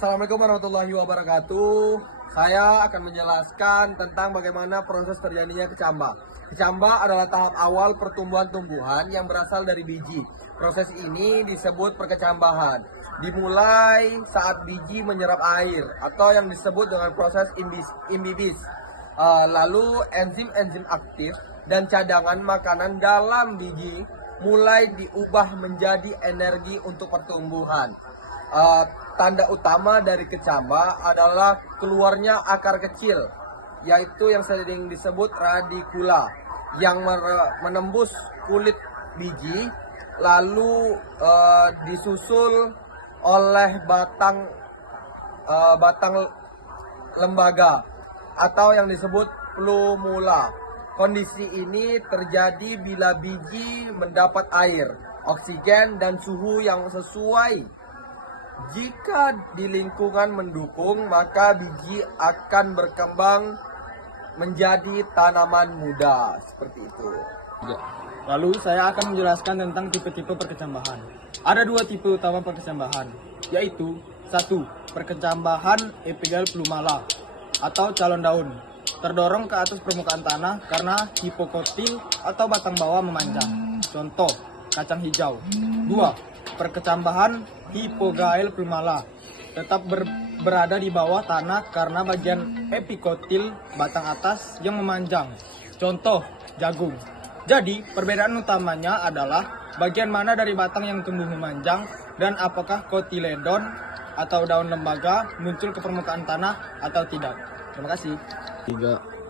Assalamualaikum warahmatullahi wabarakatuh. Saya akan menjelaskan tentang bagaimana proses terjadinya kecambah. Kecambah adalah tahap awal pertumbuhan tumbuhan yang berasal dari biji. Proses ini disebut perkecambahan. Dimulai saat biji menyerap air atau yang disebut dengan proses imbibis. Lalu enzim-enzim aktif dan cadangan makanan dalam biji mulai diubah menjadi energi untuk pertumbuhan. Tanda utama dari kecambah adalah keluarnya akar kecil, yaitu yang sering disebut radikula, yang menembus kulit biji, lalu disusul oleh batang lembaga atau yang disebut plumula. Kondisi ini terjadi bila biji mendapat air, oksigen, dan suhu yang sesuai. Jika di lingkungan mendukung, maka biji akan berkembang menjadi tanaman muda. Seperti itu. Lalu saya akan menjelaskan tentang tipe-tipe perkecambahan. Ada dua tipe utama perkecambahan, yaitu 1. Perkecambahan epigal plumala atau calon daun, terdorong ke atas permukaan tanah karena hipokotil atau batang bawah memanjang. Contoh, kacang hijau. 2. Perkecambahan hipogail plumala, tetap berada di bawah tanah karena bagian epikotil batang atas yang memanjang. Contoh, jagung. Jadi, perbedaan utamanya adalah bagian mana dari batang yang tumbuh memanjang dan apakah kotiledon atau daun lembaga muncul ke permukaan tanah atau tidak. Terima kasih.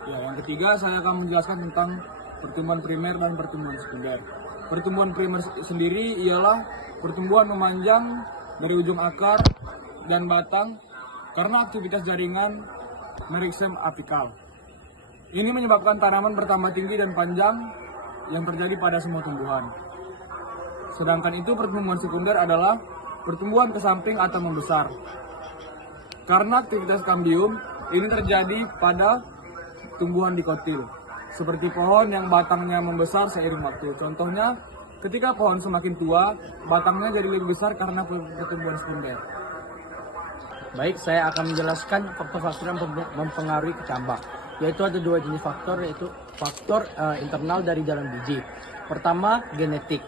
Yang ketiga saya akan menjelaskan tentang pertumbuhan primer dan pertumbuhan sekunder. Pertumbuhan primer sendiri ialah pertumbuhan memanjang dari ujung akar dan batang karena aktivitas jaringan merixem apikal. Ini menyebabkan tanaman bertambah tinggi dan panjang yang terjadi pada semua tumbuhan. Sedangkan itu pertumbuhan sekunder adalah pertumbuhan ke samping atau membesar. Karena aktivitas kambium ini terjadi pada tumbuhan dikotil, seperti pohon yang batangnya membesar seiring waktu. Contohnya, ketika pohon semakin tua, batangnya jadi lebih besar karena pertumbuhan sekunder. Baik, saya akan menjelaskan faktor-faktor yang mempengaruhi kecambah. Yaitu ada dua jenis faktor, yaitu faktor internal dari dalam biji. Pertama, genetik.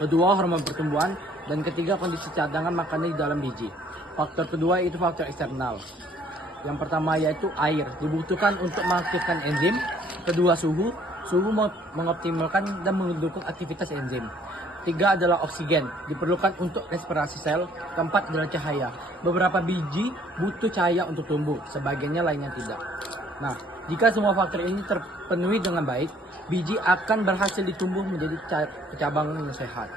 Kedua, hormon pertumbuhan. Dan ketiga, kondisi cadangan makanan di dalam biji. Faktor kedua itu faktor eksternal. Yang pertama yaitu air, dibutuhkan untuk mengaktifkan enzim. Kedua, suhu mengoptimalkan dan mendukung aktivitas enzim. Tiga adalah oksigen, diperlukan untuk respirasi sel. Keempat adalah cahaya. Beberapa biji butuh cahaya untuk tumbuh, sebagiannya lainnya tidak. Nah, jika semua faktor ini terpenuhi dengan baik, biji akan berhasil ditumbuh menjadi cabang yang sehat.